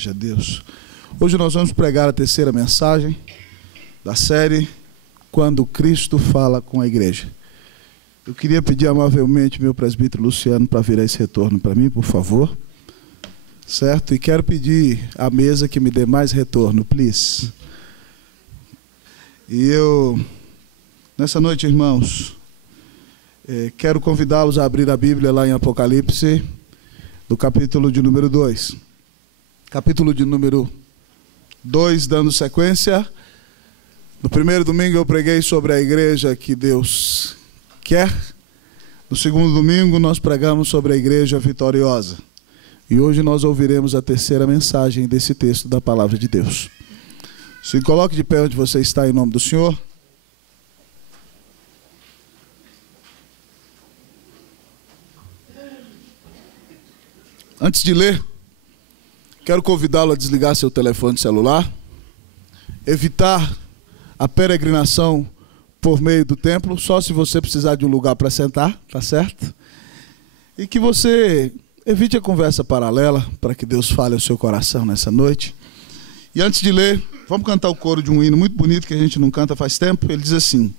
seja Deus. Hoje nós vamos pregar a terceira mensagem da série Quando Cristo Fala com a Igreja. Eu queria pedir amavelmente meu presbítero Luciano para virar esse retorno para mim, por favor. Certo? E quero pedir à mesa que me dê mais retorno, please. E eu, nessa noite, irmãos, quero convidá-los a abrir a Bíblia lá em Apocalipse, do capítulo de número 2. Capítulo de número 2, dando sequência. No primeiro domingo eu preguei sobre a igreja que Deus quer. No segundo domingo nós pregamos sobre a igreja vitoriosa. E hoje nós ouviremos a terceira mensagem desse texto da palavra de Deus. Se coloque de pé onde você está em nome do Senhor. Antes de ler, quero convidá-lo a desligar seu telefone celular, evitar a peregrinação por meio do templo, só se você precisar de um lugar para sentar, tá certo? E que você evite a conversa paralela, para que Deus fale ao seu coração nessa noite. E antes de ler, vamos cantar o coro de um hino muito bonito que a gente não canta faz tempo. Ele diz assim: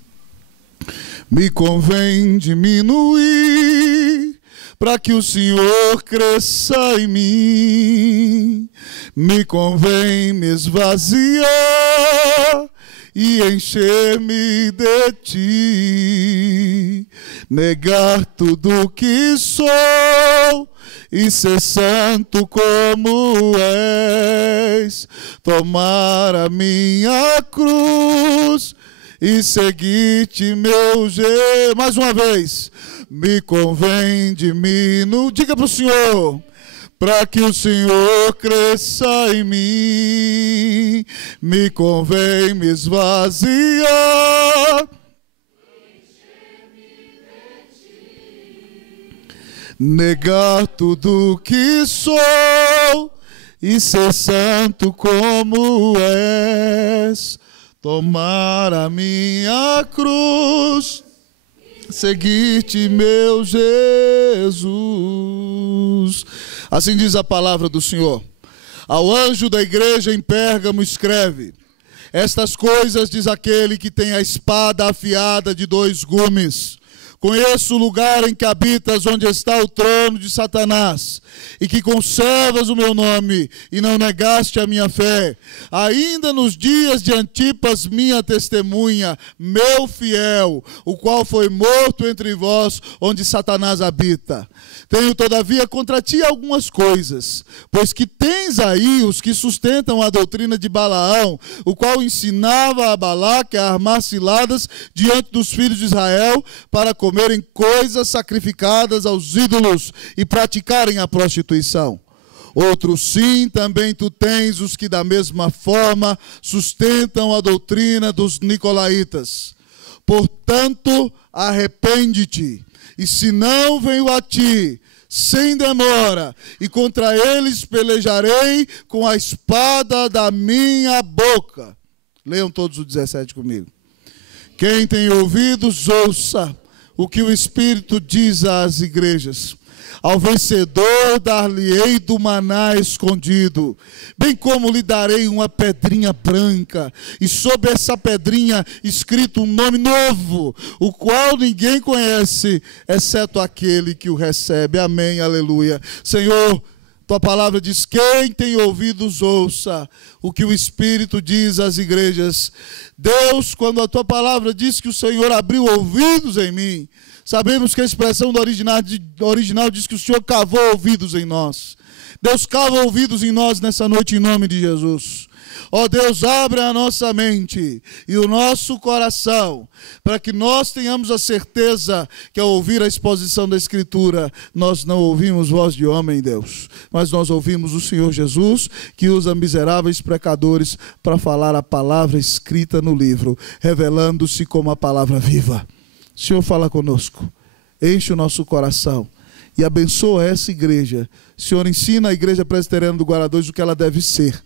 me convém diminuir para que o Senhor cresça em mim, me convém me esvaziar e encher-me de ti, negar tudo que sou e ser santo como és, tomar a minha cruz e seguir-te, meu Jesus. Mais uma vez. Me convém diminuir, diga para o Senhor, para que o Senhor cresça em mim, me convém me esvaziar, negar tudo que sou e ser santo como és, tomar a minha cruz, seguir-te, meu Jesus. Assim diz a palavra do Senhor. Ao anjo da igreja em Pérgamo escreve: estas coisas diz aquele que tem a espada afiada de 2 gumes. Conheço o lugar em que habitas, onde está o trono de Satanás, e que conservas o meu nome, e não negaste a minha fé. Ainda nos dias de Antipas, minha testemunha, meu fiel, o qual foi morto entre vós, onde Satanás habita. Tenho, todavia, contra ti algumas coisas, pois que tens aí os que sustentam a doutrina de Balaão, o qual ensinava a Balaque a armar ciladas diante dos filhos de Israel, para comerem coisas sacrificadas aos ídolos e praticarem a prostituição. Outro sim, também tu tens os que da mesma forma sustentam a doutrina dos nicolaítas. Portanto, arrepende-te, e se não venho a ti sem demora, e contra eles pelejarei com a espada da minha boca. Leiam todos o 17 comigo. Quem tem ouvidos, ouça o que o Espírito diz às igrejas. Ao vencedor dar-lhe-ei do maná escondido, bem como lhe darei uma pedrinha branca, e sobre essa pedrinha escrito um nome novo, o qual ninguém conhece, exceto aquele que o recebe. Amém, aleluia. Senhor, tua palavra diz: quem tem ouvidos, ouça o que o Espírito diz às igrejas. Deus, quando a tua palavra diz que o Senhor abriu ouvidos em mim, sabemos que a expressão do original diz que o Senhor cavou ouvidos em nós. Deus, cava ouvidos em nós nessa noite, em nome de Jesus. Ó Deus, abre a nossa mente e o nosso coração, para que nós tenhamos a certeza que ao ouvir a exposição da Escritura, nós não ouvimos voz de homem, Deus, mas nós ouvimos o Senhor Jesus, que usa miseráveis pecadores para falar a palavra escrita no livro, revelando-se como a palavra viva. Senhor, fala conosco, enche o nosso coração e abençoa essa igreja. Senhor, ensina a igreja presbiteriana do Guará 2 o que ela deve ser.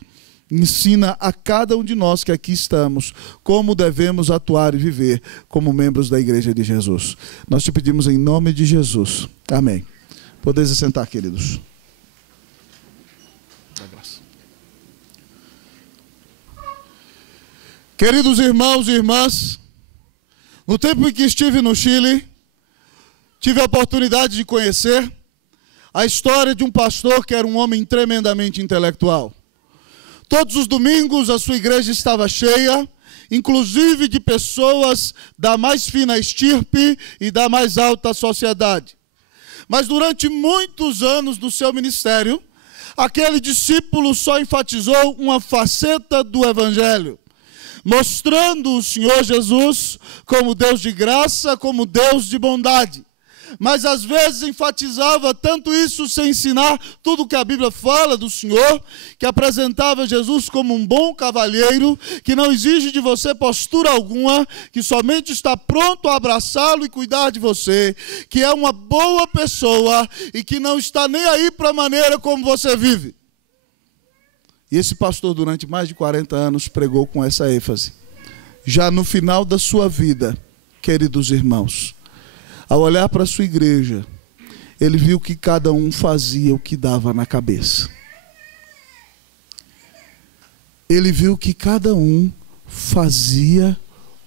Ensina a cada um de nós que aqui estamos como devemos atuar e viver como membros da igreja de Jesus. Nós te pedimos em nome de Jesus. Amém. Podeis sentar, queridos. Queridos irmãos e irmãs, no tempo em que estive no Chile, tive a oportunidade de conhecer a história de um pastor que era um homem tremendamente intelectual. Todos os domingos a sua igreja estava cheia, inclusive de pessoas da mais fina estirpe e da mais alta sociedade. Mas durante muitos anos do seu ministério, aquele discípulo só enfatizou uma faceta do Evangelho, mostrando o Senhor Jesus como Deus de graça, como Deus de bondade. Mas às vezes enfatizava tanto isso sem ensinar tudo o que a Bíblia fala do Senhor, que apresentava Jesus como um bom cavalheiro, que não exige de você postura alguma, que somente está pronto a abraçá-lo e cuidar de você, que é uma boa pessoa e que não está nem aí para a maneira como você vive. E esse pastor, durante mais de 40 anos, pregou com essa ênfase. Já no final da sua vida, queridos irmãos, ao olhar para a sua igreja, ele viu que cada um fazia o que dava na cabeça. Ele viu que cada um fazia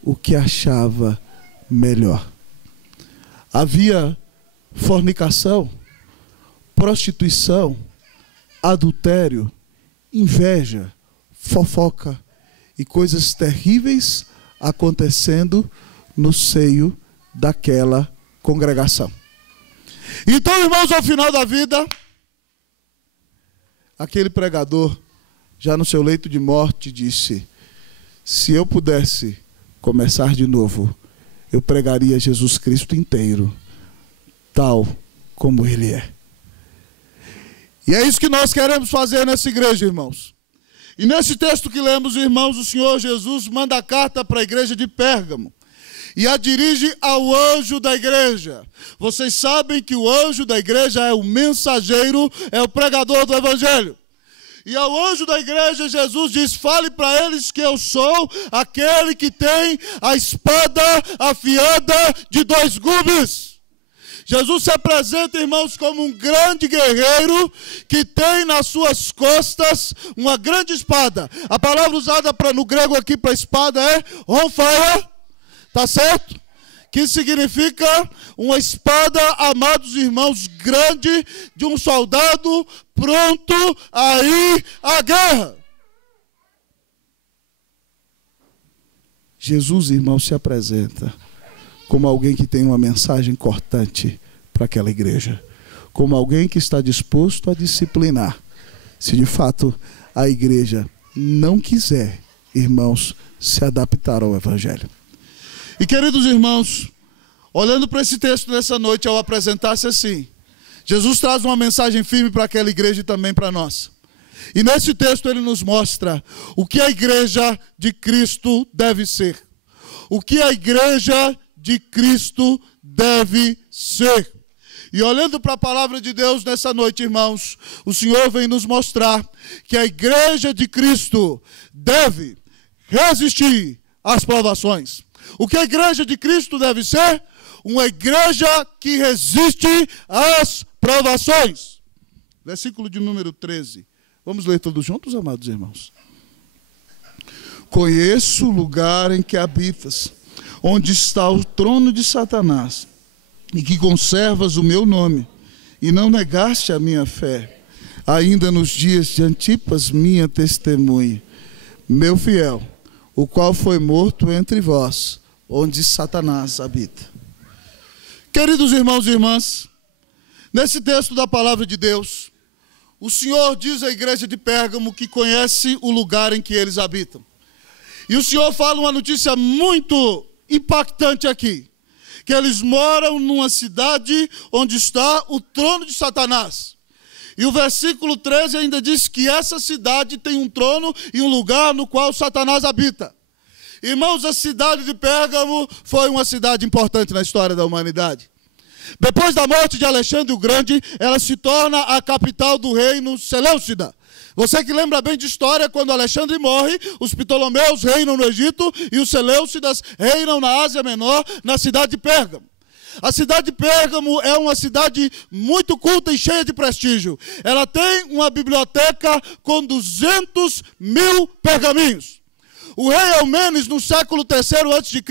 o que achava melhor. Havia fornicação, prostituição, adultério, inveja, fofoca e coisas terríveis acontecendo no seio daquela congregação. Então, irmãos, ao final da vida, aquele pregador, já no seu leito de morte, disse: se eu pudesse começar de novo, eu pregaria Jesus Cristo inteiro, tal como Ele é. E é isso que nós queremos fazer nessa igreja, irmãos. E nesse texto que lemos, irmãos, o Senhor Jesus manda a carta para a igreja de Pérgamo e a dirige ao anjo da igreja. Vocês sabem que o anjo da igreja é o mensageiro, é o pregador do evangelho. E ao anjo da igreja, Jesus diz: fale para eles que eu sou aquele que tem a espada afiada de 2 gumes. Jesus se apresenta, irmãos, como um grande guerreiro que tem nas suas costas uma grande espada. A palavra usada no grego aqui para espada é ronfaia, tá certo? Que significa uma espada, amados irmãos, grande de um soldado pronto a ir à guerra. Jesus, irmão, se apresenta como alguém que tem uma mensagem cortante para aquela igreja, como alguém que está disposto a disciplinar, se de fato a igreja não quiser, irmãos, se adaptar ao evangelho. E queridos irmãos, olhando para esse texto nessa noite, ao apresentar-se assim, Jesus traz uma mensagem firme para aquela igreja e também para nós. E nesse texto ele nos mostra o que a igreja de Cristo deve ser. O que a igreja de Cristo deve ser. E olhando para a palavra de Deus nessa noite, irmãos, o Senhor vem nos mostrar que a igreja de Cristo deve resistir às provações. O que a igreja de Cristo deve ser? Uma igreja que resiste às provações. Versículo de número 13. Vamos ler todos juntos, amados irmãos? Conheço o lugar em que habitas, onde está o trono de Satanás, e que conservas o meu nome, e não negaste a minha fé, ainda nos dias de Antipas, minha testemunha, meu fiel, o qual foi morto entre vós, onde Satanás habita. Queridos irmãos e irmãs, nesse texto da palavra de Deus, o Senhor diz à igreja de Pérgamo que conhece o lugar em que eles habitam. E o Senhor fala uma notícia muito impactante aqui, que eles moram numa cidade onde está o trono de Satanás. E o versículo 13 ainda diz que essa cidade tem um trono e um lugar no qual Satanás habita. Irmãos, a cidade de Pérgamo foi uma cidade importante na história da humanidade. Depois da morte de Alexandre o Grande, ela se torna a capital do reino Seleucida. Você que lembra bem de história, quando Alexandre morre, os Ptolomeus reinam no Egito e os Seleucidas reinam na Ásia Menor, na cidade de Pérgamo. A cidade de Pérgamo é uma cidade muito culta e cheia de prestígio. Ela tem uma biblioteca com 200.000 pergaminhos. o rei Eumenes, no século III a.C.,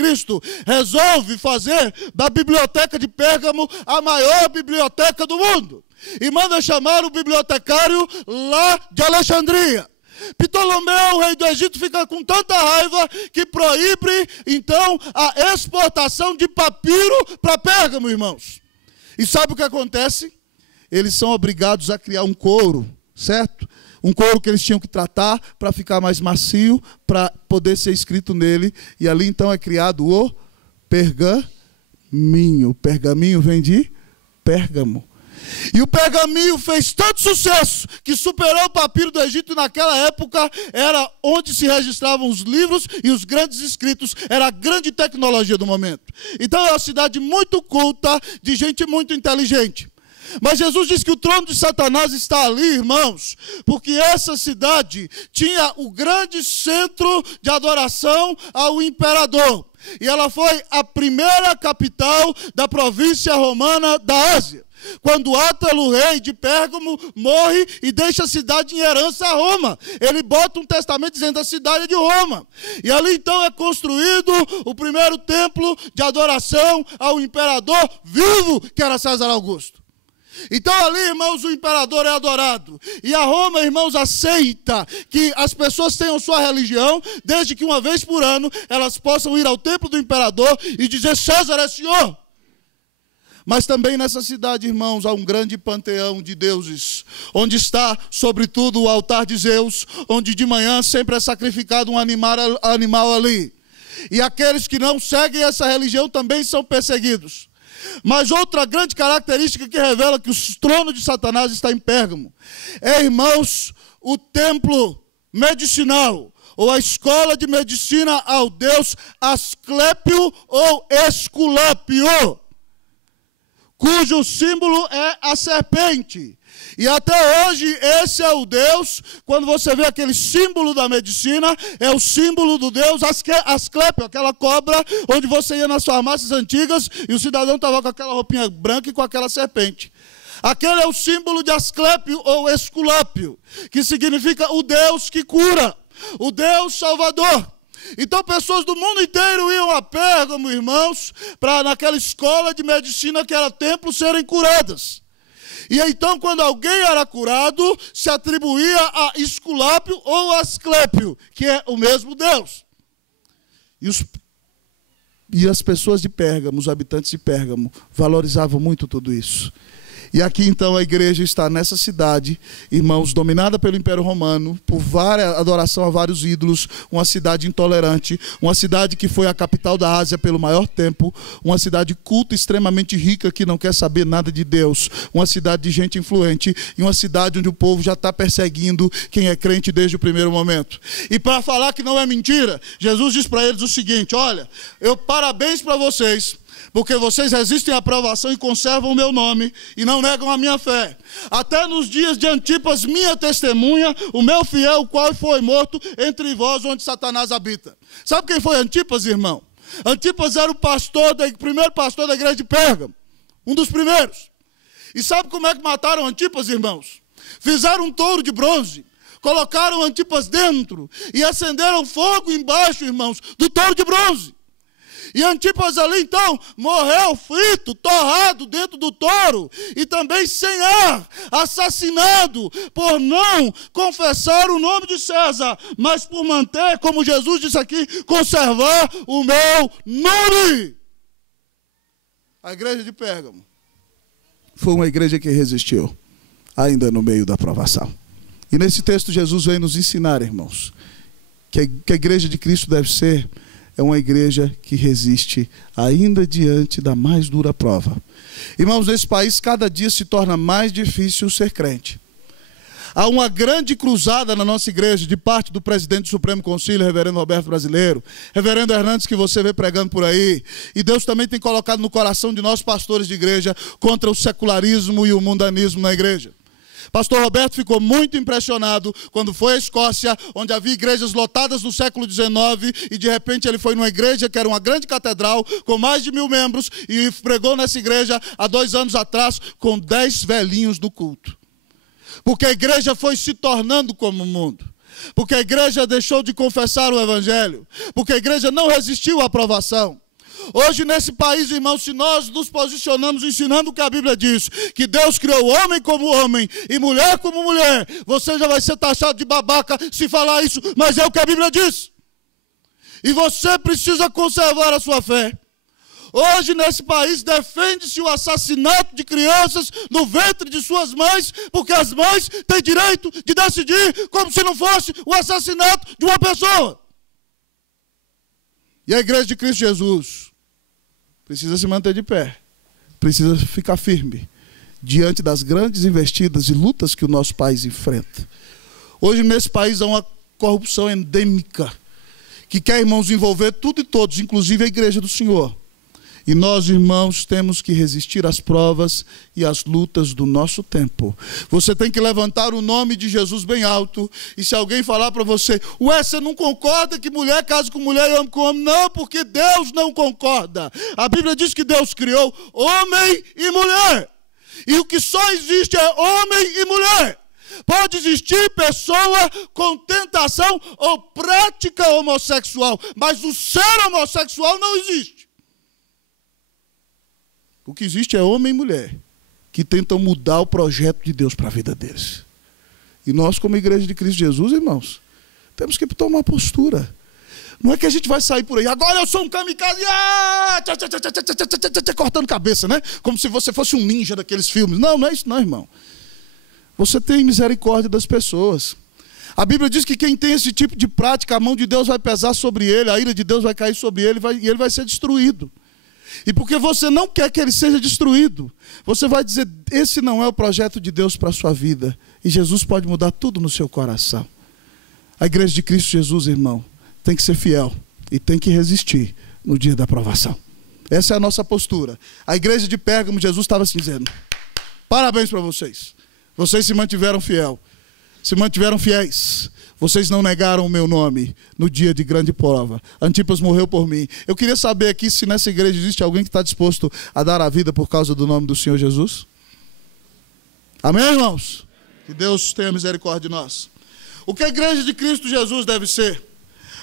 resolve fazer da biblioteca de Pérgamo a maior biblioteca do mundo. E manda chamar o bibliotecário lá de Alexandria. Ptolomeu, o rei do Egito, fica com tanta raiva que proíbe, então, a exportação de papiro para Pérgamo, irmãos. E sabe o que acontece? Eles são obrigados a criar um couro, certo? Um couro que eles tinham que tratar para ficar mais macio, para poder ser escrito nele. E ali, então, é criado o pergaminho. Pergaminho vem de Pérgamo. E o pergaminho fez tanto sucesso que superou o papiro do Egito, e naquela época era onde se registravam os livros e os grandes escritos, era a grande tecnologia do momento. Então é uma cidade muito culta, de gente muito inteligente. Mas Jesus diz que o trono de Satanás está ali, irmãos, porque essa cidade tinha o grande centro de adoração ao imperador. E ela foi a primeira capital da província romana da Ásia. Quando Átalo, rei de Pérgamo, morre e deixa a cidade em herança a Roma. Ele bota um testamento dizendo a cidade é de Roma. E ali então é construído o primeiro templo de adoração ao imperador vivo, que era César Augusto. Então ali, irmãos, o imperador é adorado. E a Roma, irmãos, aceita que as pessoas tenham sua religião, desde que uma vez por ano elas possam ir ao templo do imperador e dizer: César é senhor. Mas também nessa cidade, irmãos, há um grande panteão de deuses, onde está, sobretudo, o altar de Zeus, onde de manhã sempre é sacrificado um animal ali. E aqueles que não seguem essa religião também são perseguidos. Mas outra grande característica que revela que o trono de Satanás está em Pérgamo é, irmãos, o templo medicinal, ou a escola de medicina ao deus Asclépio ou Esculápio, cujo símbolo é a serpente. E até hoje esse é o Deus, quando você vê aquele símbolo da medicina, é o símbolo do Deus Asclépio, aquela cobra onde você ia nas farmácias antigas e o cidadão estava com aquela roupinha branca e com aquela serpente. Aquele é o símbolo de Asclépio ou Esculápio, que significa o Deus que cura, o Deus Salvador. Então pessoas do mundo inteiro iam a Pérgamo, irmãos, para naquela escola de medicina que era templo, serem curadas. E então quando alguém era curado, se atribuía a Esculápio ou Asclépio, que é o mesmo Deus. E as pessoas de Pérgamo, os habitantes de Pérgamo, valorizavam muito tudo isso. E aqui então a igreja está nessa cidade, irmãos, dominada pelo Império Romano, por adoração a vários ídolos, uma cidade intolerante, uma cidade que foi a capital da Ásia pelo maior tempo, uma cidade culta, extremamente rica, que não quer saber nada de Deus, uma cidade de gente influente, e uma cidade onde o povo já está perseguindo quem é crente desde o primeiro momento. E para falar que não é mentira, Jesus diz para eles o seguinte: olha, eu parabéns para vocês, porque vocês resistem à provação e conservam o meu nome e não negam a minha fé. Até nos dias de Antipas, minha testemunha, o meu fiel, o qual foi morto entre vós, onde Satanás habita. Sabe quem foi Antipas, irmão? Antipas era o primeiro pastor da igreja de Pérgamo, um dos primeiros. E sabe como é que mataram Antipas, irmãos? Fizeram um touro de bronze, colocaram Antipas dentro e acenderam fogo embaixo, irmãos, do touro de bronze. E Antipas ali então morreu frito, torrado dentro do touro, e também sem ar, assassinado por não confessar o nome de César, mas por manter, como Jesus disse aqui, conservar o meu nome. A igreja de Pérgamo foi uma igreja que resistiu, ainda no meio da provação. E nesse texto Jesus vem nos ensinar, irmãos, que a igreja de Cristo deve ser é uma igreja que resiste ainda diante da mais dura prova. Irmãos, nesse país cada dia se torna mais difícil ser crente. Há uma grande cruzada na nossa igreja de parte do presidente do Supremo Conselho, reverendo Roberto Brasileiro, reverendo Hernandes, que você vê pregando por aí. E Deus também tem colocado no coração de nós pastores de igreja contra o secularismo e o mundanismo na igreja. Pastor Roberto ficou muito impressionado quando foi à Escócia, onde havia igrejas lotadas no século XIX, e de repente ele foi numa igreja que era uma grande catedral, com mais de 1000 membros, e pregou nessa igreja há 2 anos atrás, com 10 velhinhos do culto. Porque a igreja foi se tornando como o mundo. porque a igreja deixou de confessar o evangelho, porque a igreja não resistiu à aprovação. Hoje nesse país, irmãos, se nós nos posicionamos ensinando o que a Bíblia diz, que Deus criou o homem como homem e mulher como mulher, você já vai ser taxado de babaca se falar isso, mas é o que a Bíblia diz. E você precisa conservar a sua fé. Hoje nesse país defende-se o assassinato de crianças no ventre de suas mães, porque as mães têm direito de decidir como se não fosse o assassinato de uma pessoa. E a igreja de Cristo Jesus precisa se manter de pé, precisa ficar firme diante das grandes investidas e lutas que o nosso país enfrenta. Hoje nesse país há uma corrupção endêmica que quer, irmãos, envolver tudo e todos, inclusive a igreja do Senhor. E nós, irmãos, temos que resistir às provas e às lutas do nosso tempo. Você tem que levantar o nome de Jesus bem alto. E se alguém falar para você, ué, você não concorda que mulher case com mulher e homem com homem? Não, porque Deus não concorda. A Bíblia diz que Deus criou homem e mulher. E o que só existe é homem e mulher. Pode existir pessoa com tentação ou prática homossexual, mas o ser homossexual não existe. O que existe é homem e mulher que tentam mudar o projeto de Deus para a vida deles. E nós, como igreja de Cristo Jesus, irmãos, temos que tomar postura. Não é que a gente vai sair por aí, agora eu sou um kamikaze, cortando cabeça, né? Como se você fosse um ninja daqueles filmes. Não, não é isso não, irmão. Você tem misericórdia das pessoas. A Bíblia diz que quem tem esse tipo de prática, a mão de Deus vai pesar sobre ele, a ira de Deus vai cair sobre ele e ele vai ser destruído. E porque você não quer que ele seja destruído, você vai dizer, esse não é o projeto de Deus para a sua vida. E Jesus pode mudar tudo no seu coração. A igreja de Cristo Jesus, irmão, tem que ser fiel e tem que resistir no dia da provação. Essa é a nossa postura. A igreja de Pérgamo, Jesus estava assim dizendo, parabéns para vocês. Vocês se mantiveram fiéis. Vocês não negaram o meu nome no dia de grande prova. Antipas morreu por mim. Eu queria saber aqui se nessa igreja existe alguém que está disposto a dar a vida por causa do nome do Senhor Jesus. Amém, irmãos? Que Deus tenha misericórdia de nós. O que a igreja de Cristo Jesus deve ser?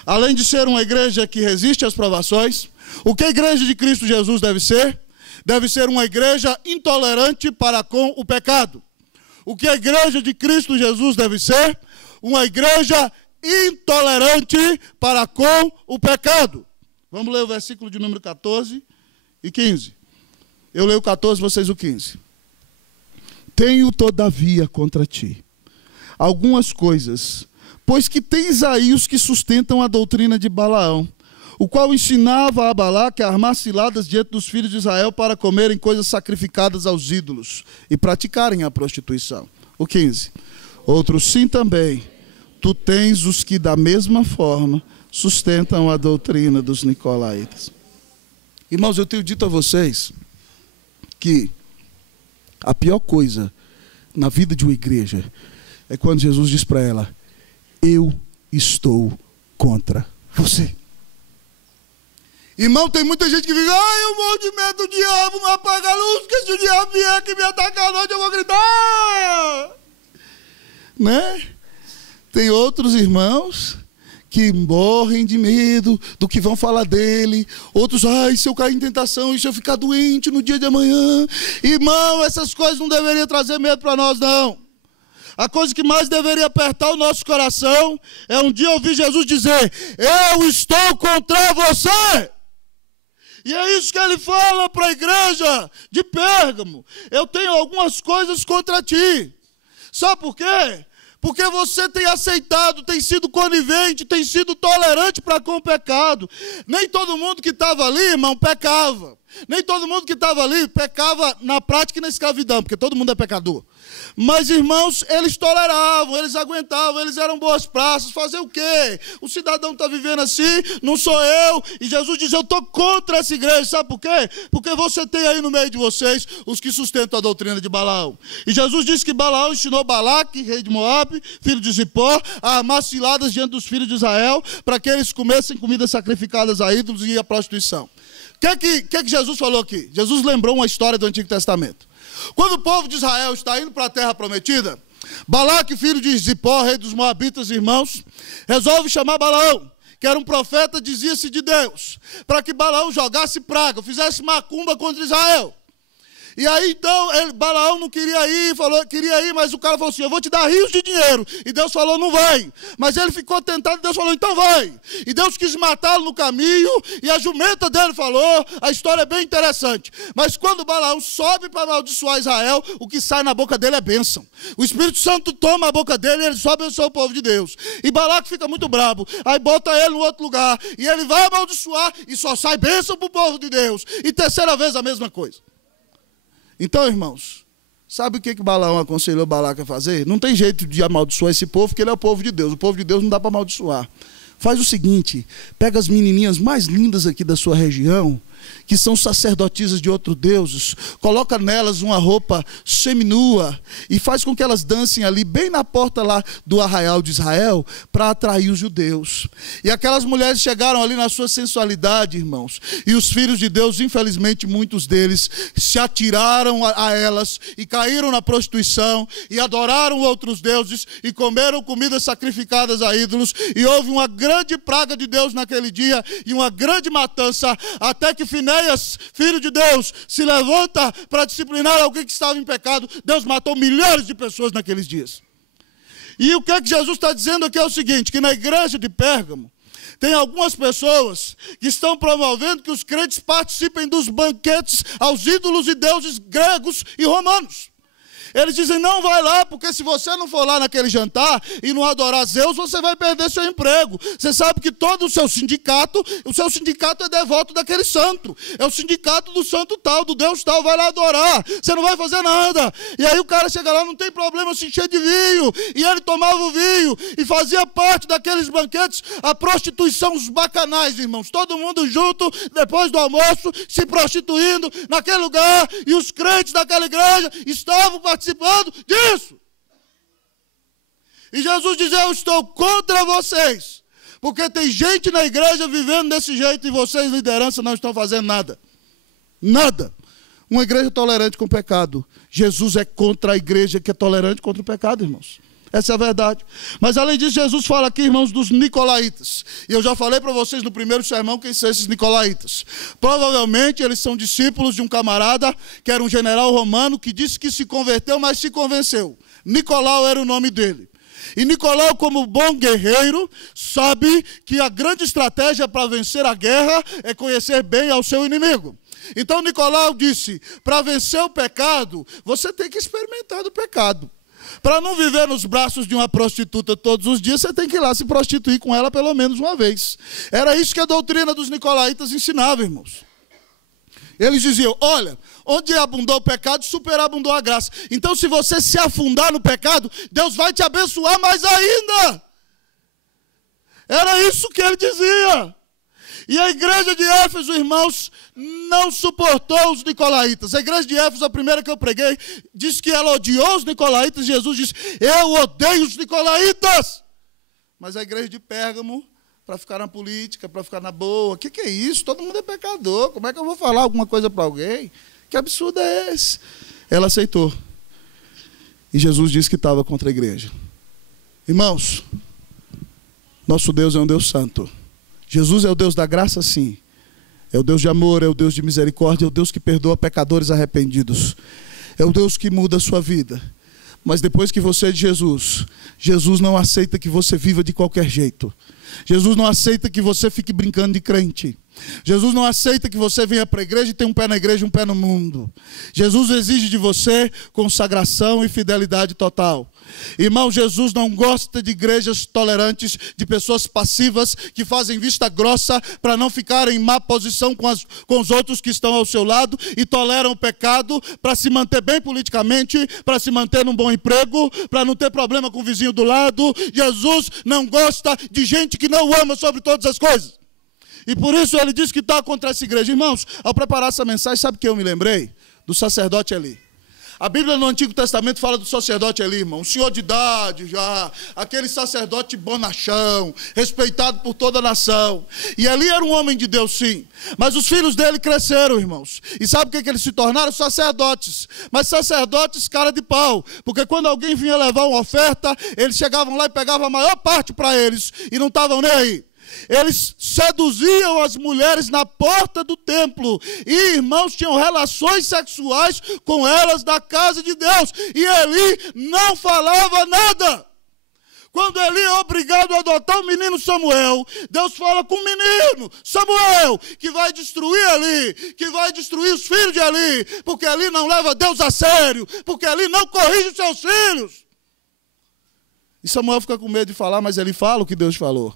Além de ser uma igreja que resiste às provações, o que a igreja de Cristo Jesus deve ser? Deve ser uma igreja intolerante para com o pecado. O que a igreja de Cristo Jesus deve ser? Uma igreja intolerante para com o pecado. Vamos ler o versículo de número 14 e 15. Eu leio o 14, vocês o 15. Tenho todavia contra ti algumas coisas, pois que tens aí os que sustentam a doutrina de Balaão, o qual ensinava a Balaque a armar ciladas diante dos filhos de Israel para comerem coisas sacrificadas aos ídolos e praticarem a prostituição. O 15. Outros sim também, tu tens os que da mesma forma sustentam a doutrina dos nicolaítas. Irmãos, eu tenho dito a vocês que a pior coisa na vida de uma igreja é quando Jesus diz para ela, eu estou contra você. Irmão, tem muita gente que fica, eu morro de medo do diabo, não apaga a luz, porque se o diabo vier aqui me atacar à noite, eu vou gritar. Né? Tem outros irmãos que morrem de medo do que vão falar dele. Outros, se eu cair em tentação, e se eu ficar doente no dia de amanhã. Irmão, essas coisas não deveriam trazer medo para nós, não. A coisa que mais deveria apertar o nosso coração é um dia ouvir Jesus dizer, eu estou contra você. E é isso que ele fala para a igreja de Pérgamo. Eu tenho algumas coisas contra ti. Sabe por quê? Porque você tem aceitado, tem sido conivente, tem sido tolerante para com o pecado. Nem todo mundo que estava ali, irmão, pecava. Nem todo mundo que estava ali pecava na prática e na escravidão, porque todo mundo é pecador. Mas, irmãos, eles toleravam, eles aguentavam, eles eram boas praças. Fazer o quê? O cidadão está vivendo assim, não sou eu. E Jesus diz, eu estou contra essa igreja. Sabe por quê? Porque você tem aí no meio de vocês os que sustentam a doutrina de Balaão. E Jesus disse que Balaão ensinou Balaque, rei de Moabe, filho de Zippor, a armar ciladas diante dos filhos de Israel, para que eles comessem comidas sacrificadas a ídolos e a prostituição. O que Jesus falou aqui? Jesus lembrou uma história do Antigo Testamento. Quando o povo de Israel está indo para a terra prometida, Balaque, filho de Zipó, rei dos Moabitas, irmãos, resolve chamar Balaão, que era um profeta, dizia-se de Deus, para que Balaão jogasse praga, fizesse macumba contra Israel. E aí então, Balaão não queria ir, queria ir, mas o cara falou assim, eu vou te dar rios de dinheiro. E Deus falou, não vai. Mas ele ficou tentado, e Deus falou, então vai. E Deus quis matá-lo no caminho, e a jumenta dele falou, a história é bem interessante. Mas quando Balaão sobe para amaldiçoar Israel, o que sai na boca dele é bênção. O Espírito Santo toma a boca dele e ele só abençoa o povo de Deus. E Balaque fica muito bravo, aí bota ele no outro lugar, e ele vai amaldiçoar, e só sai bênção para o povo de Deus. E terceira vez a mesma coisa. Então, irmãos, sabe o que Balaão aconselhou Balaque a fazer? Não tem jeito de amaldiçoar esse povo, porque ele é o povo de Deus. O povo de Deus não dá para amaldiçoar. Faz o seguinte, pega as menininhas mais lindas aqui da sua região, que são sacerdotisas de outros deuses, coloca nelas uma roupa seminua e faz com que elas dancem ali, bem na porta lá do arraial de Israel, para atrair os judeus. E aquelas mulheres chegaram ali na sua sensualidade, irmãos, e os filhos de Deus, infelizmente muitos deles, se atiraram a elas e caíram na prostituição e adoraram outros deuses e comeram comidas sacrificadas a ídolos, e houve uma grande praga de Deus naquele dia e uma grande matança, até que Finéias, filho de Deus, se levanta para disciplinar alguém que estava em pecado. Deus matou milhares de pessoas naqueles dias. E o que é que Jesus está dizendo aqui é o seguinte, que na igreja de Pérgamo, tem algumas pessoas que estão promovendo que os crentes participem dos banquetes aos ídolos e deuses gregos e romanos. Eles dizem, não vai lá, porque se você não for lá naquele jantar e não adorar Zeus, você vai perder seu emprego. Você sabe que todo o seu sindicato é devoto daquele santo. É o sindicato do santo tal, do Deus tal, vai lá adorar. Você não vai fazer nada. E aí o cara chega lá, não tem problema se encher de vinho. E ele tomava o vinho e fazia parte daqueles banquetes, a prostituição, os bacanais, irmãos. Todo mundo junto, depois do almoço, se prostituindo naquele lugar. E os crentes daquela igreja estavam participando disso. E Jesus diz, eu estou contra vocês, porque tem gente na igreja vivendo desse jeito e vocês, liderança, não estão fazendo nada. Nada. Uma igreja tolerante com o pecado. Jesus é contra a igreja que é tolerante contra o pecado, irmãos. Essa é a verdade. Mas além disso, Jesus fala aqui, irmãos, dos nicolaítas. E eu já falei para vocês no primeiro sermão quem são esses nicolaítas. Provavelmente eles são discípulos de um camarada que era um general romano que disse que se converteu, mas se convenceu. Nicolau era o nome dele. E Nicolau, como bom guerreiro, sabe que a grande estratégia para vencer a guerra é conhecer bem ao seu inimigo. Então Nicolau disse, para vencer o pecado, você tem que experimentar do pecado. Para não viver nos braços de uma prostituta todos os dias, você tem que ir lá se prostituir com ela pelo menos uma vez. Era isso que a doutrina dos nicolaítas ensinava, irmãos. Eles diziam, olha, onde abundou o pecado, superabundou a graça. Então, se você se afundar no pecado, Deus vai te abençoar mais ainda. Era isso que ele dizia. E a igreja de Éfeso, irmãos, não suportou os nicolaítas. A igreja de Éfeso, a primeira que eu preguei, disse que ela odiou os nicolaítas. Jesus disse, eu odeio os nicolaítas. Mas a igreja de Pérgamo, para ficar na política, para ficar na boa, o que é isso? Todo mundo é pecador. Como é que eu vou falar alguma coisa para alguém? Que absurdo é esse? Ela aceitou. E Jesus disse que estava contra a igreja. Irmãos, nosso Deus é um Deus santo. Jesus é o Deus da graça, sim. É o Deus de amor, é o Deus de misericórdia, é o Deus que perdoa pecadores arrependidos. É o Deus que muda a sua vida. Mas depois que você é de Jesus, Jesus não aceita que você viva de qualquer jeito. Jesus não aceita que você fique brincando de crente. Jesus não aceita que você venha para a igreja e tenha um pé na igreja e um pé no mundo. Jesus exige de você consagração e fidelidade total. Irmão, Jesus não gosta de igrejas tolerantes, de pessoas passivas que fazem vista grossa para não ficarem em má posição com os outros que estão ao seu lado e toleram o pecado para se manter bem politicamente, para se manter num bom emprego, para não ter problema com o vizinho do lado. Jesus não gosta de gente que não ama sobre todas as coisas. E por isso ele diz que está contra essa igreja. Irmãos, ao preparar essa mensagem, sabe o que eu me lembrei? Do sacerdote Eli. A Bíblia no Antigo Testamento fala do sacerdote Eli, irmão, um senhor de idade já, aquele sacerdote bonachão, respeitado por toda a nação. E Eli era um homem de Deus, sim, mas os filhos dele cresceram, irmãos. E sabe o que eles se tornaram? Sacerdotes. Mas sacerdotes cara de pau, porque quando alguém vinha levar uma oferta, eles chegavam lá e pegavam a maior parte para eles, e não estavam nem aí. Eles seduziam as mulheres na porta do templo e, irmãos, tinham relações sexuais com elas da casa de Deus. E Eli não falava nada. Quando Eli é obrigado a adotar o menino Samuel, Deus fala com o menino Samuel, que vai destruir Eli, que vai destruir os filhos de Eli, porque Eli não leva Deus a sério, porque Eli não corrige os seus filhos. E Samuel fica com medo de falar, mas Eli fala o que Deus falou.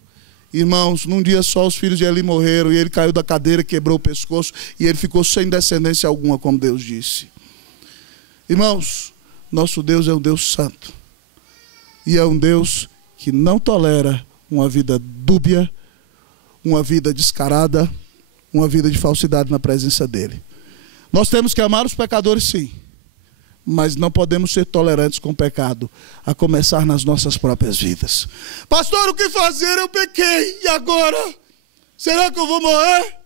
Irmãos, num dia só os filhos de Eli morreram, e ele caiu da cadeira, quebrou o pescoço, e ele ficou sem descendência alguma, como Deus disse. Irmãos, nosso Deus é um Deus santo, e é um Deus que não tolera uma vida dúbia, uma vida descarada, uma vida de falsidade na presença dele. Nós temos que amar os pecadores, sim, mas não podemos ser tolerantes com o pecado, a começar nas nossas próprias vidas. Pastor, o que fazer? Eu pequei, e agora? Será que eu vou morrer?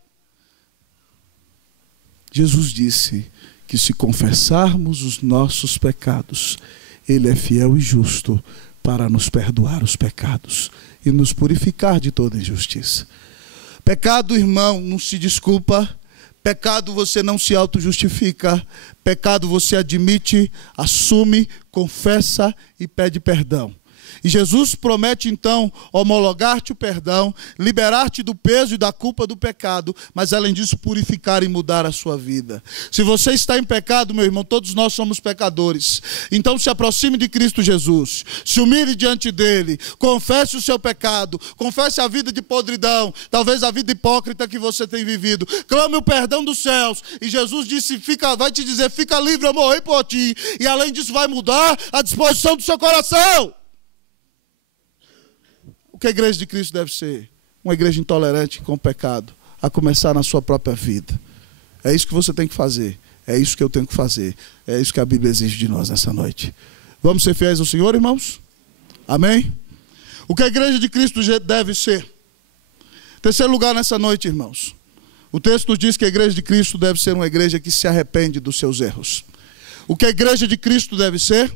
Jesus disse que se confessarmos os nossos pecados, Ele é fiel e justo para nos perdoar os pecados e nos purificar de toda injustiça. Pecado, irmão, não se desculpa. Pecado você não se auto-justifica. Pecado você admite, assume, confessa e pede perdão. E Jesus promete então homologar-te o perdão, liberar-te do peso e da culpa do pecado, mas além disso purificar e mudar a sua vida. Se você está em pecado, meu irmão, todos nós somos pecadores. Então se aproxime de Cristo Jesus, se humilhe diante dele, confesse o seu pecado, confesse a vida de podridão, talvez a vida hipócrita que você tem vivido, clame o perdão dos céus, e Jesus disse, vai te dizer, fica livre, eu morri por ti, e além disso vai mudar a disposição do seu coração. O que a igreja de Cristo deve ser? Uma igreja intolerante com o pecado, a começar na sua própria vida. É isso que você tem que fazer, é isso que eu tenho que fazer, é isso que a Bíblia exige de nós nessa noite. Vamos ser fiéis ao Senhor, irmãos? Amém? O que a igreja de Cristo deve ser? Terceiro lugar nessa noite, irmãos. O texto nos diz que a igreja de Cristo deve ser uma igreja que se arrepende dos seus erros. O que a igreja de Cristo deve ser?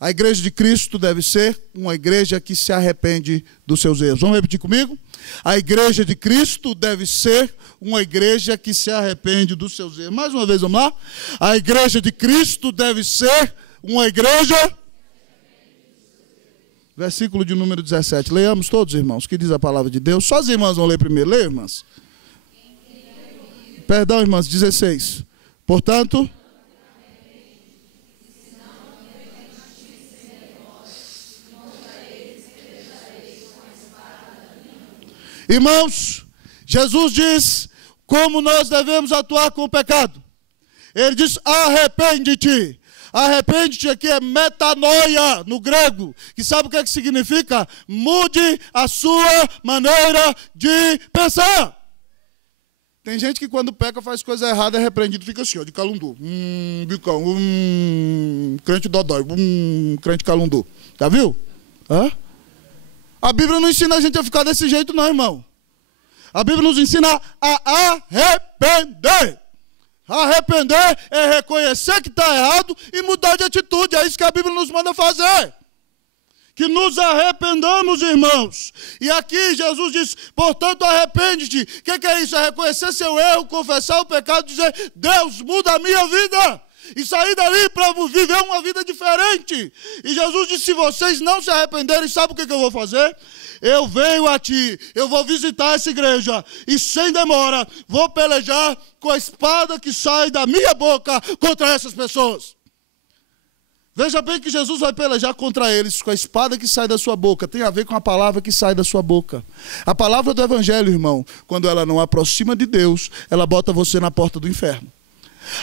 A igreja de Cristo deve ser uma igreja que se arrepende dos seus erros. Vamos repetir comigo? A igreja de Cristo deve ser uma igreja que se arrepende dos seus erros. Mais uma vez, vamos lá? A igreja de Cristo deve ser uma igreja... Versículo de número 17. Leiamos todos, irmãos, que diz a palavra de Deus. Só as irmãs vão ler primeiro. Leia, irmãs. Perdão, irmãs, 16. Portanto... Irmãos, Jesus diz como nós devemos atuar com o pecado. Ele diz, arrepende-te. Arrepende-te aqui é metanoia no grego, que sabe o que é que significa? Mude a sua maneira de pensar. Tem gente que quando peca faz coisa errada, é repreendido, fica assim, ó, de calundu. Bicão, crente dodói, crente calundu. Já viu? Hã? A Bíblia não ensina a gente a ficar desse jeito não, irmão. A Bíblia nos ensina a arrepender. Arrepender é reconhecer que está errado e mudar de atitude. É isso que a Bíblia nos manda fazer. Que nos arrependamos, irmãos. E aqui Jesus diz, portanto, arrepende-te. O que é isso? É reconhecer seu erro, confessar o pecado, dizer, Deus, muda a minha vida. E sair dali para viver uma vida diferente. E Jesus disse, se vocês não se arrependerem, sabe o que eu vou fazer? Eu venho a ti, eu vou visitar essa igreja e sem demora vou pelejar com a espada que sai da minha boca contra essas pessoas. Veja bem que Jesus vai pelejar contra eles com a espada que sai da sua boca. Tem a ver com a palavra que sai da sua boca. A palavra do evangelho, irmão, quando ela não aproxima de Deus, ela bota você na porta do inferno.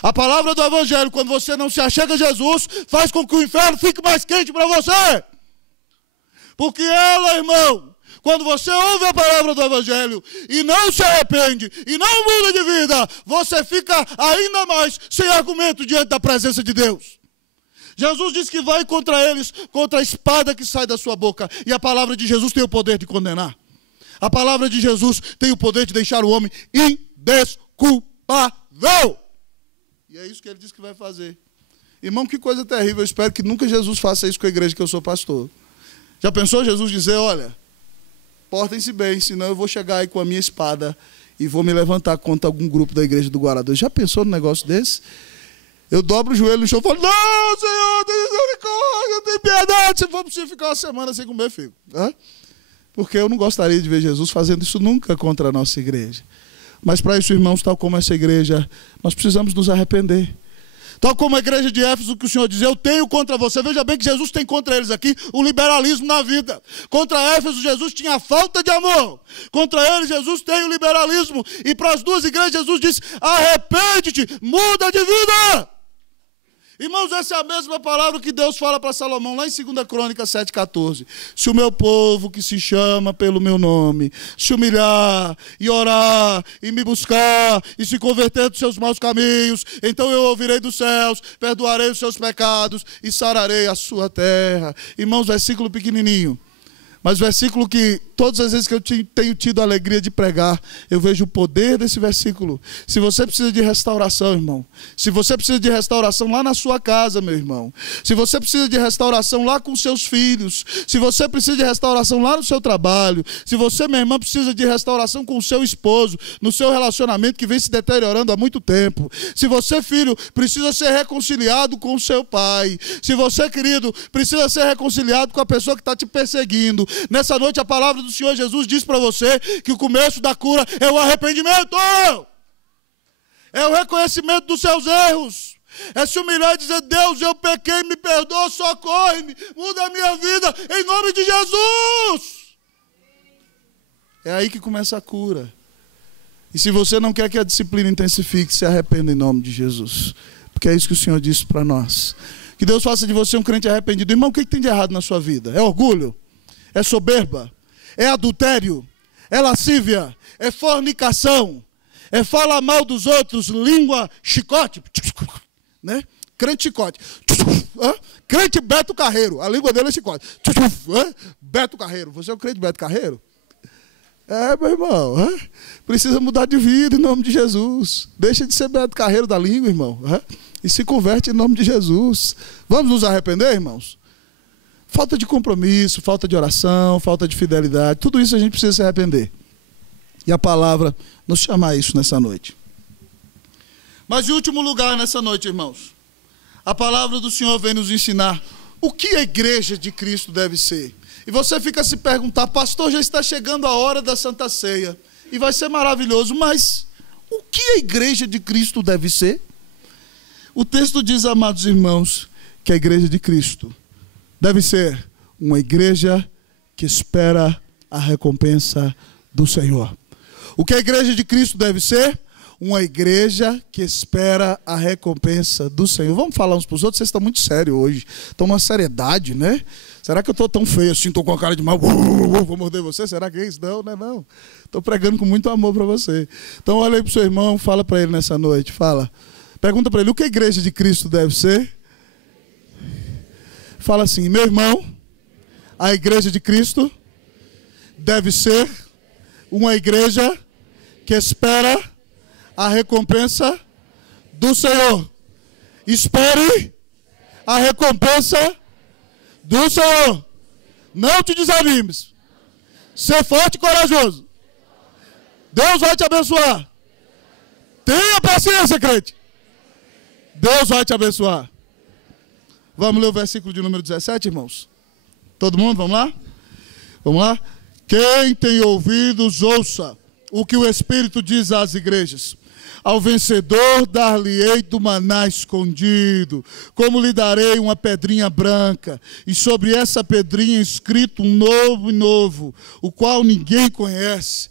A palavra do evangelho, quando você não se achega a Jesus, faz com que o inferno fique mais quente para você. Porque ela, irmão, quando você ouve a palavra do evangelho e não se arrepende e não muda de vida, você fica ainda mais sem argumento diante da presença de Deus. Jesus diz que vai contra eles, contra a espada que sai da sua boca. E a palavra de Jesus tem o poder de condenar. A palavra de Jesus tem o poder de deixar o homem indesculpável. E é isso que ele diz que vai fazer. Irmão, que coisa terrível. Eu espero que nunca Jesus faça isso com a igreja que eu sou pastor. Já pensou Jesus dizer, olha, portem-se bem, senão eu vou chegar aí com a minha espada e vou me levantar contra algum grupo da igreja do Guarda-2. Já pensou num negócio desse? Eu dobro o joelho no chão e falo, não, Senhor, tem misericórdia, tem piedade. Se for possível ficar uma semana sem comer, fico. Porque eu não gostaria de ver Jesus fazendo isso nunca contra a nossa igreja. Mas para isso, irmãos, tal como essa igreja, nós precisamos nos arrepender. Tal como a igreja de Éfeso, que o Senhor dizia, eu tenho contra você. Veja bem que Jesus tem contra eles aqui o liberalismo na vida. Contra Éfeso, Jesus tinha a falta de amor. Contra eles, Jesus tem o liberalismo. E para as duas igrejas, Jesus disse, arrepende-te, muda de vida. Irmãos, essa é a mesma palavra que Deus fala para Salomão, lá em 2 Crônicas 7,14. Se o meu povo que se chama pelo meu nome se humilhar e orar e me buscar e se converter dos seus maus caminhos, então eu ouvirei dos céus, perdoarei os seus pecados e sararei a sua terra. Irmãos, versículo pequenininho. Mas versículo que todas as vezes que eu tenho tido a alegria de pregar, eu vejo o poder desse versículo. Se você precisa de restauração, irmão. Se você precisa de restauração lá na sua casa, meu irmão. Se você precisa de restauração lá com seus filhos. Se você precisa de restauração lá no seu trabalho. Se você, minha irmã, precisa de restauração com o seu esposo, no seu relacionamento que vem se deteriorando há muito tempo. Se você, filho, precisa ser reconciliado com o seu pai. Se você, querido, precisa ser reconciliado com a pessoa que está te perseguindo. Nessa noite a palavra do Senhor Jesus diz para você que o começo da cura é o arrependimento. É o reconhecimento dos seus erros. É se humilhar e dizer, Deus, eu pequei, me perdoa, socorre-me, muda a minha vida, em nome de Jesus. É aí que começa a cura. E se você não quer que a disciplina intensifique, se arrependa em nome de Jesus. Porque é isso que o Senhor disse para nós. Que Deus faça de você um crente arrependido. Irmão, o que tem de errado na sua vida? É orgulho? É soberba, é adultério, é lascívia, é fornicação, é falar mal dos outros, língua chicote, né? Crente chicote, crente Beto Carreiro, a língua dele é chicote, Beto Carreiro, você é o crente Beto Carreiro? Meu irmão, precisa mudar de vida em nome de Jesus, deixa de ser Beto Carreiro da língua, irmão, e se converte em nome de Jesus. Vamos nos arrepender, irmãos? Falta de compromisso, falta de oração, falta de fidelidade, tudo isso a gente precisa se arrepender. E a palavra nos chama a isso nessa noite. Mas em último lugar nessa noite, irmãos, a palavra do Senhor vem nos ensinar o que a igreja de Cristo deve ser. E você fica a se perguntar, pastor, já está chegando a hora da Santa Ceia, e vai ser maravilhoso, mas o que a igreja de Cristo deve ser? O texto diz, amados irmãos, que a igreja de Cristo deve ser uma igreja que espera a recompensa do Senhor. O que a igreja de Cristo deve ser? Uma igreja que espera a recompensa do Senhor. Vamos falar uns para os outros? Vocês estão muito sérios hoje. Estão numa seriedade, né? Será que eu estou tão feio assim? Estou com a cara de mal. Vou morder você? Será que é isso? Não, não é não. Estou pregando com muito amor para você. Então olha aí para o seu irmão, fala para ele nessa noite. Fala. Pergunta para ele, o que a igreja de Cristo deve ser? Fala assim, meu irmão, a igreja de Cristo deve ser uma igreja que espera a recompensa do Senhor. Espere a recompensa do Senhor. Não te desanimes. Ser forte e corajoso. Deus vai te abençoar. Tenha paciência, crente. Deus vai te abençoar. Vamos ler o versículo de número 17, irmãos? Todo mundo, vamos lá? Vamos lá? Quem tem ouvidos, ouça o que o Espírito diz às igrejas. Ao vencedor dar-lhe-ei do maná escondido, como lhe darei uma pedrinha branca, e sobre essa pedrinha escrito um novo, o qual ninguém conhece,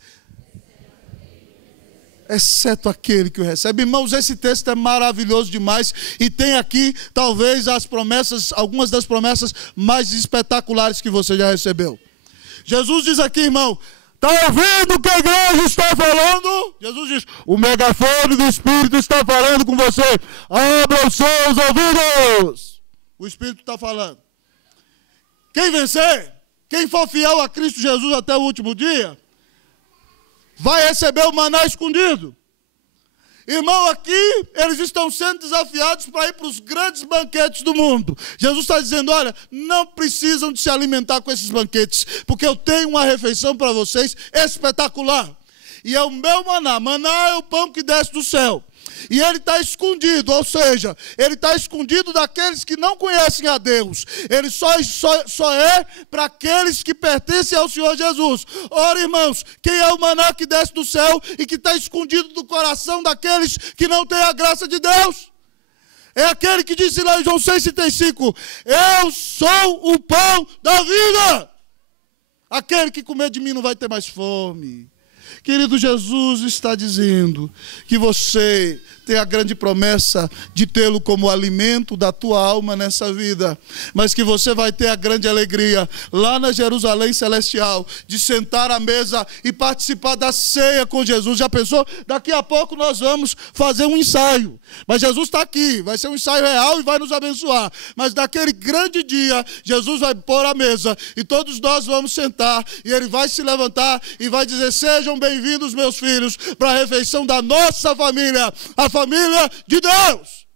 exceto aquele que o recebe. Irmãos, esse texto é maravilhoso demais e tem aqui talvez as promessas, algumas das promessas mais espetaculares que você já recebeu. Jesus diz aqui, irmão, está ouvindo o que a igreja está falando? Jesus diz, o megafone do Espírito está falando com você. Abra os seus ouvidos. o Espírito está falando. Quem vencer, quem for fiel a Cristo Jesus até o último dia, vai receber o maná escondido. Irmão, aqui eles estão sendo desafiados para ir para os grandes banquetes do mundo. Jesus está dizendo, olha, não precisam de se alimentar com esses banquetes, porque eu tenho uma refeição para vocês espetacular. E é o meu maná. Maná é o pão que desce do céu. E ele está escondido, ou seja, ele está escondido daqueles que não conhecem a Deus. Ele só é para aqueles que pertencem ao Senhor Jesus. Ora, irmãos, quem é o maná que desce do céu e que está escondido do coração daqueles que não têm a graça de Deus? É aquele que disse lá em João 6,35, eu sou o pão da vida. Aquele que comer de mim não vai ter mais fome. Querido, Jesus está dizendo que você tem a grande promessa de tê-lo como alimento da tua alma nessa vida, mas que você vai ter a grande alegria lá na Jerusalém Celestial de sentar à mesa e participar da ceia com Jesus. Já pensou? Daqui a pouco nós vamos fazer um ensaio, mas Jesus está aqui, vai ser um ensaio real e vai nos abençoar, mas naquele grande dia Jesus vai pôr a mesa e todos nós vamos sentar e ele vai se levantar e vai dizer, sejam bem-vindos meus filhos para a refeição da nossa família, a família de Deus.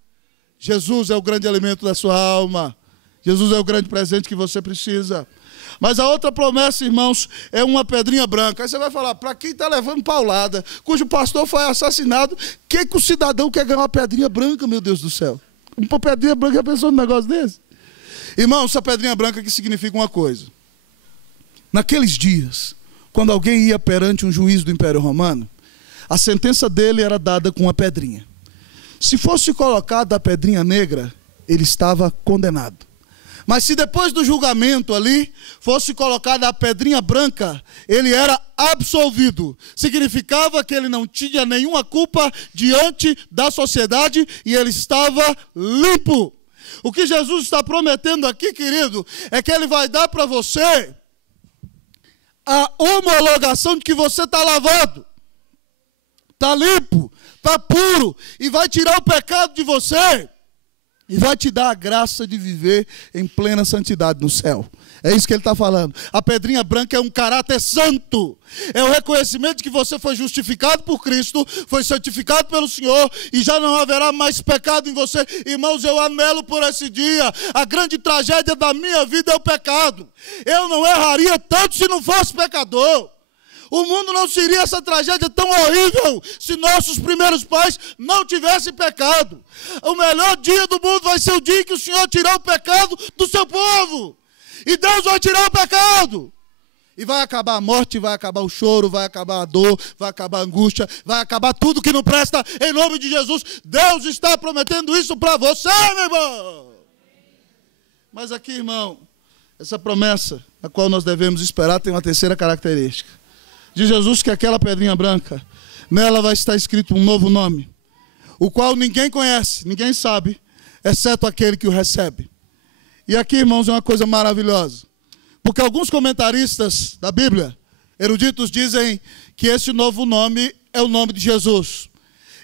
Jesus é o grande alimento da sua alma. Jesus é o grande presente que você precisa. Mas a outra promessa, irmãos, é uma pedrinha branca. Aí você vai falar, para quem está levando paulada, cujo pastor foi assassinado, que o cidadão quer ganhar uma pedrinha branca, meu Deus do céu? Uma pedrinha branca, já pensou num negócio desse? Irmão, essa pedrinha branca que significa uma coisa. Naqueles dias, quando alguém ia perante um juiz do Império Romano, a sentença dele era dada com uma pedrinha. Se fosse colocada a pedrinha negra, ele estava condenado. Mas se depois do julgamento ali, fosse colocada a pedrinha branca, ele era absolvido. Significava que ele não tinha nenhuma culpa diante da sociedade e ele estava limpo. O que Jesus está prometendo aqui, querido, é que ele vai dar para você a homologação de que você está lavado, está limpo, está puro, e vai tirar o pecado de você, e vai te dar a graça de viver em plena santidade no céu. É isso que ele está falando. A pedrinha branca é um caráter santo, é o reconhecimento de que você foi justificado por Cristo, foi santificado pelo Senhor, e já não haverá mais pecado em você. Irmãos, eu anelo por esse dia. A grande tragédia da minha vida é o pecado. Eu não erraria tanto se não fosse pecador. O mundo não seria essa tragédia tão horrível se nossos primeiros pais não tivessem pecado. O melhor dia do mundo vai ser o dia que o Senhor tirar o pecado do seu povo. E Deus vai tirar o pecado. E vai acabar a morte, vai acabar o choro, vai acabar a dor, vai acabar a angústia, vai acabar tudo que não presta em nome de Jesus. Deus está prometendo isso para você, meu irmão. Mas aqui, irmão, essa promessa, a qual nós devemos esperar, tem uma terceira característica. Diz Jesus que aquela pedrinha branca, nela vai estar escrito um novo nome, o qual ninguém conhece, ninguém sabe, exceto aquele que o recebe. E aqui, irmãos, é uma coisa maravilhosa, porque alguns comentaristas da Bíblia, eruditos, dizem que esse novo nome é o nome de Jesus,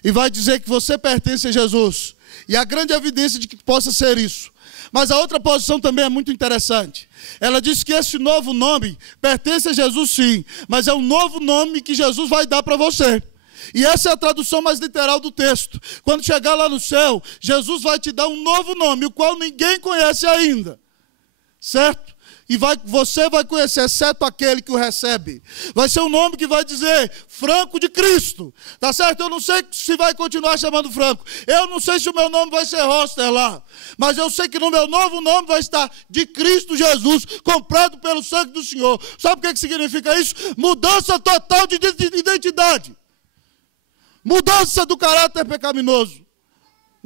e vai dizer que você pertence a Jesus, e a grande evidência de que possa ser isso. Mas a outra posição também é muito interessante. Ela diz que esse novo nome pertence a Jesus, sim, mas é um novo nome que Jesus vai dar para você. E essa é a tradução mais literal do texto. Quando chegar lá no céu, Jesus vai te dar um novo nome, o qual ninguém conhece ainda. Certo? E você vai conhecer, exceto aquele que o recebe. Vai ser um nome que vai dizer Franco de Cristo. Tá certo? Eu não sei se vai continuar chamando Franco. Eu não sei se o meu nome vai ser Roster lá. Mas eu sei que no meu novo nome vai estar de Cristo Jesus, comprado pelo sangue do Senhor. Sabe o que significa isso? Mudança total de identidade. Mudança do caráter pecaminoso.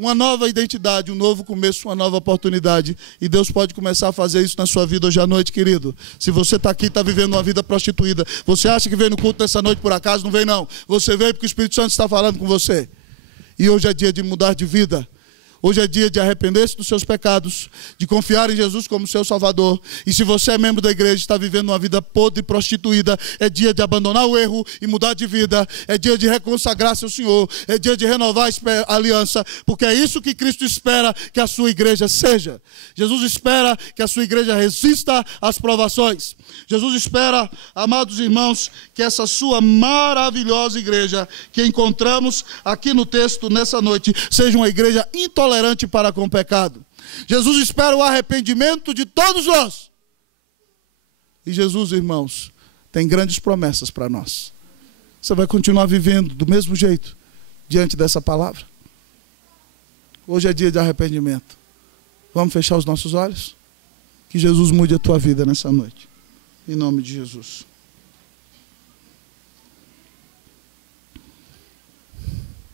Uma nova identidade, um novo começo, uma nova oportunidade. E Deus pode começar a fazer isso na sua vida hoje à noite, querido. Se você está aqui e está vivendo uma vida prostituída, você acha que veio no culto dessa noite por acaso? Não vem não. Você veio porque o Espírito Santo está falando com você. E hoje é dia de mudar de vida. Hoje é dia de arrepender-se dos seus pecados, de confiar em Jesus como seu Salvador. E se você é membro da igreja e está vivendo uma vida podre e prostituída, é dia de abandonar o erro e mudar de vida. É dia de reconsagrar-se ao Senhor. É dia de renovar a aliança, porque é isso que Cristo espera que a sua igreja seja. Jesus espera que a sua igreja resista às provações. Jesus espera, amados irmãos, que essa sua maravilhosa igreja que encontramos aqui no texto nessa noite seja uma igreja intolerante para com o pecado. Jesus espera o arrependimento de todos nós. E Jesus, irmãos, tem grandes promessas para nós. Você vai continuar vivendo do mesmo jeito diante dessa palavra? Hoje é dia de arrependimento. Vamos fechar os nossos olhos? Que Jesus mude a tua vida nessa noite. Em nome de Jesus.